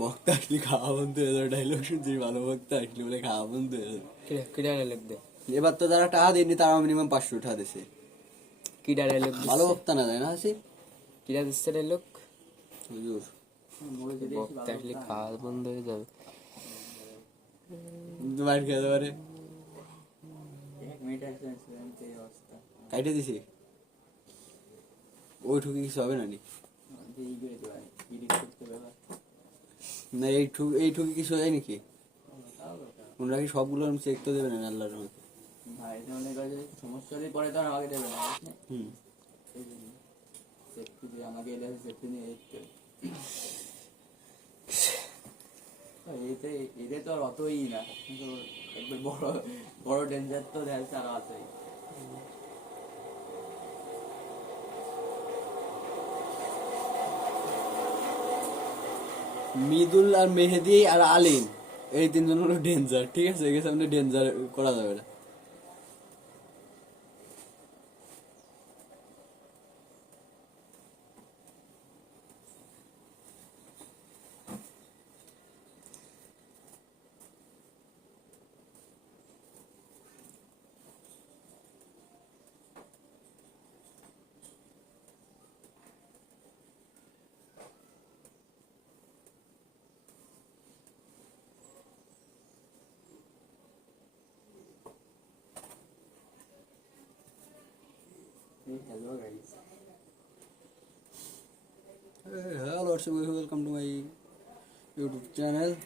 বক্তা আসলে খাওয়া বন্ধ হয়ে যাবে ডাইলগ শুনছি ভালো বক্তা আসলে বলে খাওয়া বন্ধ হয়ে যাবে কি ডাইলগ দে এবার তো যারা টাকা দেয়নি তারা মিনিমাম পাঁচশো উঠা দিছে কি ডাইলগ ভালো বক্তা না যায় না হাসি কি দিচ্ছে ডাইলগ হুজুর বক্তা আসলে খাওয়া বন্ধ হয়ে যাবে মার খেতে পারে কাইটে দিছি ওই ঠুকে কিছু হবে না না এই ঠুক এই ঠুকে কিছু হয় নাকি ওনারা কি সবগুলো আমি চেক তো দেবে না আল্লাহর রহমতে ভাই অনেক কাছে সমস্যা হলে পরে তো আমাকে দেবে না হুম সেফটি দিয়ে আমাকে এলে সেফটি নিয়ে এতে তো আর অতই না একবার বড় বড় ডেঞ্জার তো দেখ মিদুল আর মেহেদি আর আলিন এই তিনজন হলো ডেঞ্জার ঠিক আছে এর সামনে ডেঞ্জার করা যাবে না Hello guys, hello, welcome to my YouTube channel.